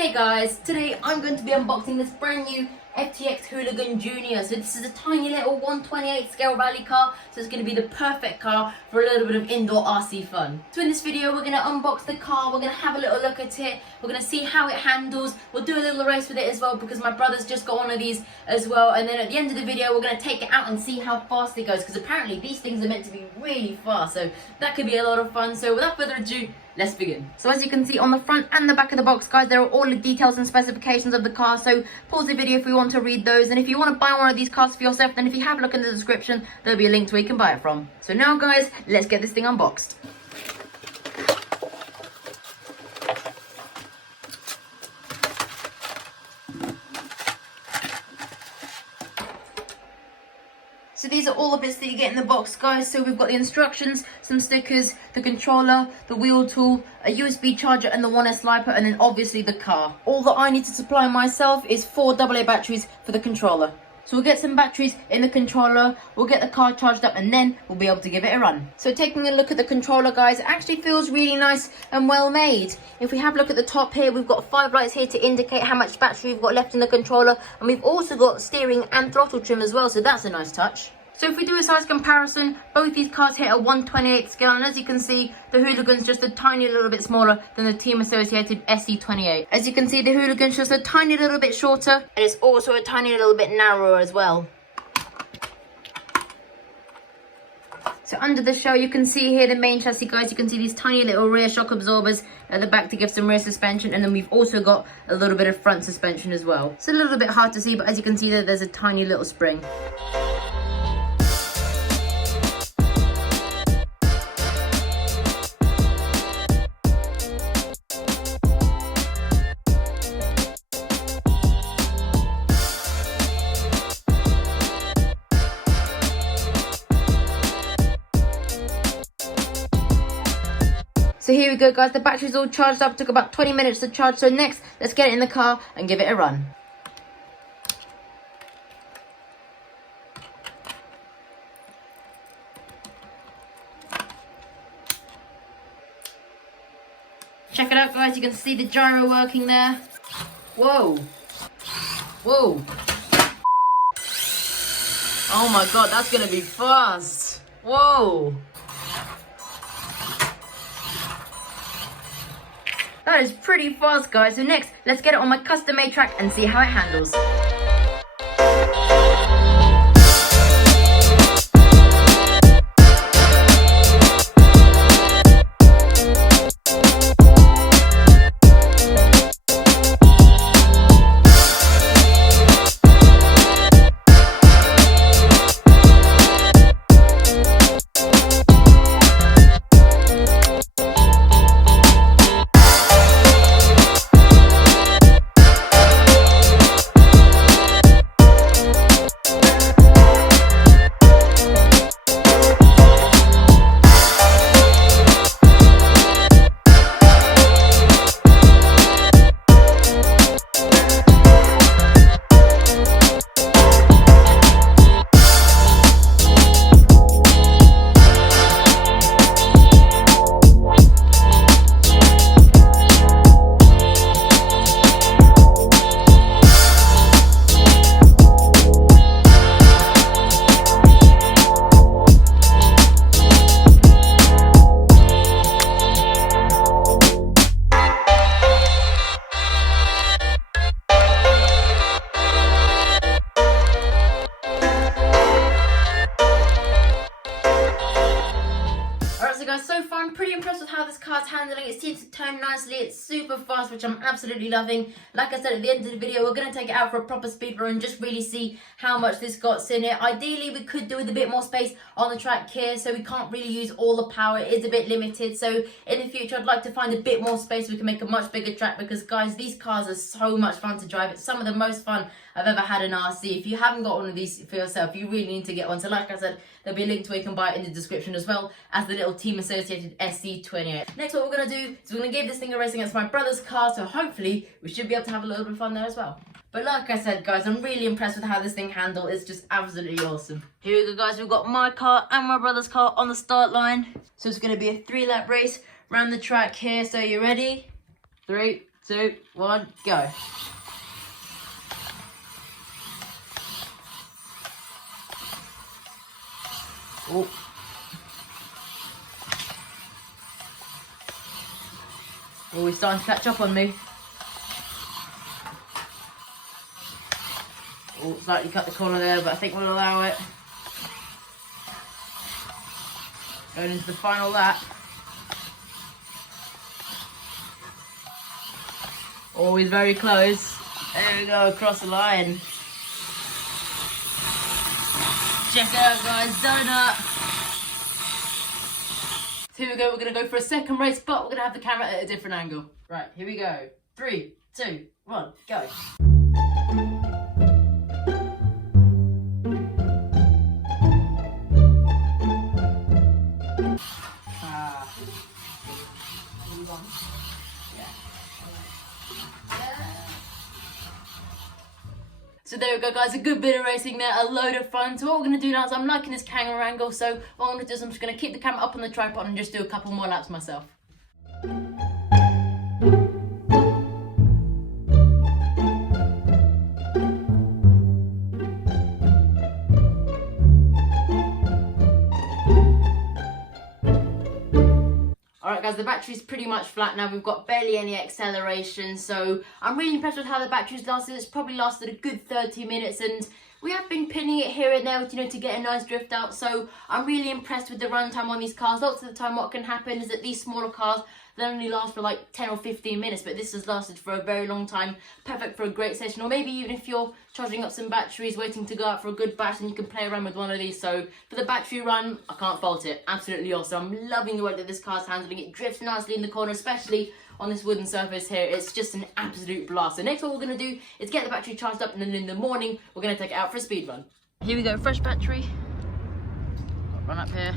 Hey guys, today I'm going to be unboxing this brand new FTX Hooligan Junior. So this is a tiny little 1/28 scale rally car, so it's going to be the perfect car for a little bit of indoor RC fun. So in this video we're going to unbox the car, we're going to have a little look at it, we're going to see how it handles, we'll do a little race with it as well because my brother's just got one of these as well, and then at the end of the video we're going to take it out and see how fast it goes because apparently these things are meant to be really fast, so that could be a lot of fun. So without further ado, let's begin. So as you can see on the front and the back of the box, guys, there are all the details and specifications of the car, so pause the video if you want to read those, and if you want to buy one of these cars for yourself, then if you have a look in the description, there'll be a link to where you can buy it from. So now guys, let's get this thing unboxed. So these are all the bits that you get in the box, guys. So we've got the instructions, some stickers, the controller, the wheel tool, a USB charger and the 1S LiPo, and then obviously the car. All that I need to supply myself is 4 AA batteries for the controller. So we'll get some batteries in the controller, we'll get the car charged up, and then we'll be able to give it a run. So taking a look at the controller, guys, it actually feels really nice and well made. If we have a look at the top here, we've got 5 lights here to indicate how much battery we've got left in the controller, and we've also got steering and throttle trim as well, so that's a nice touch. So if we do a size comparison, both these cars hit a 1/28 scale, and as you can see, the Hooligan's just a tiny little bit smaller than the Team Associated SE28. As you can see, the Hooligan's just a tiny little bit shorter, and it's also a tiny little bit narrower as well. So under the shell, you can see here the main chassis, guys. You can see these tiny little rear shock absorbers at the back to give some rear suspension, and then we've also got a little bit of front suspension as well. It's a little bit hard to see, but as you can see there, there's a tiny little spring. So here we go, guys, the battery's all charged up, took about 20 minutes to charge. So next, let's get it in the car and give it a run. Check it out, guys, you can see the gyro working there. Whoa. Whoa. Oh my god, that's gonna be fast. Whoa. That is pretty fast, guys. So next, let's get it on my custom-made track and see how it handles. Guys, so far I'm pretty impressed with how this car's handling. It seems to turn nicely, it's super fast, which I'm absolutely loving. Like I said at the end of the video, we're going to take it out for a proper speed run and just really see how much this got in it. Ideally we could do with a bit more space on the track here, so we can't really use all the power. It is a bit limited, so in the future I'd like to find a bit more space. We can make a much bigger track because, guys, these cars are so much fun to drive. It's some of the most fun I've ever had in RC. If you haven't got one of these for yourself, you really need to get one. So like I said, there'll be a link to where you can buy it in the description, as well as the little Team Associated SE28. Next, what we're going to do is we're going to give this thing a race against my brother's car, so hopefully we should be able to have a little bit of fun there as well. But like I said, guys, I'm really impressed with how this thing handles. It's just absolutely awesome. Here we go, guys. We've got my car and my brother's car on the start line. So it's going to be a 3-lap race around the track here. So you ready? 3, 2, 1, go. Oh. Oh, he's starting to catch up on me. Oh, slightly cut the corner there, but I think we'll allow it. Going into the final lap. Oh, he's very close. There we go, across the line. Check it out, guys, donut. So here we go, we're going to go for a second race, but we're going to have the camera at a different angle. Right, here we go. 3, 2, 1, go. So there we go, guys, a good bit of racing there, a load of fun. So what we're going to do now is I'm liking this kangaroo angle, so what I'm going to do is I'm just going to keep the camera up on the tripod and just do a couple more laps myself. Alright guys, the battery's pretty much flat now. We've got barely any acceleration, so I'm really impressed with how the battery's lasted. It's probably lasted a good 30 minutes, and we have been pinning it here and there, to get a nice drift out. So I'm really impressed with the runtime on these cars. Lots of the time what can happen is that these smaller cars, they only last for like 10 or 15 minutes, but this has lasted for a very long time. Perfect for a great session, or maybe even if you're charging up some batteries, waiting to go out for a good bash, and you can play around with one of these. So for the battery run, I can't fault it. Absolutely awesome. I'm loving the way that this car's handling. It drifts nicely in the corner, especially on this wooden surface here. It's just an absolute blast. So next what we're going to do is get the battery charged up, and then in the morning we're going to take it out for a speed run. Here we go, fresh battery. Run up here.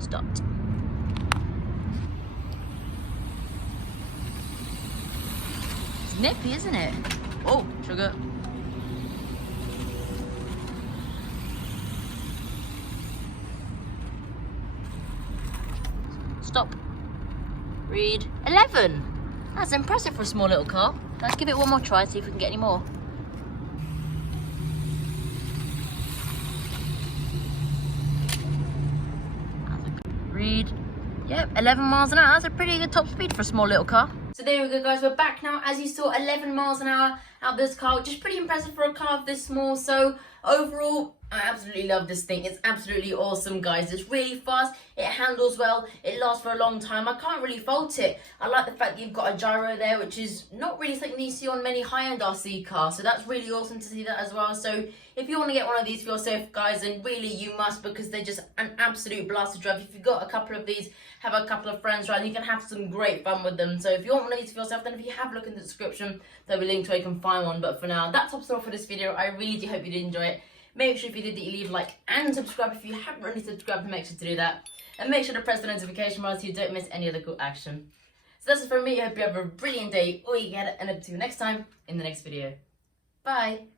Stopped. It's nippy, isn't it? Oh, sugar. Stop. Read 11. That's impressive for a small little car. Let's give it one more try, see if we can get any more. Read. Yep, 11 miles an hour. That's a pretty good top speed for a small little car. So there we go, guys, we're back now. As you saw, 11 miles an hour out of this car, which is pretty impressive for a car of this small. So overall, I absolutely love this thing. It's absolutely awesome, guys. It's really fast, it handles well, it lasts for a long time. I can't really fault it. I like the fact that you've got a gyro there, which is not really something that you see on many high-end RC cars. So that's really awesome to see that as well. So if you want to get one of these for yourself, guys, then really you must, because they're just an absolute blast to drive. If you've got a couple of these, have a couple of friends ride, you can have some great fun with them. So if you want one of these for yourself, then if you have a look in the description, there'll be a link to where you can find one. But for now, that tops it off for this video. I really do hope you did enjoy it. Make sure if you did that you leave a like and subscribe if you haven't already subscribed, make sure to do that. And make sure to press the notification bell so you don't miss any other cool action. So that's it from me. I hope you have a brilliant day, or you get it, and up to next time in the next video. Bye.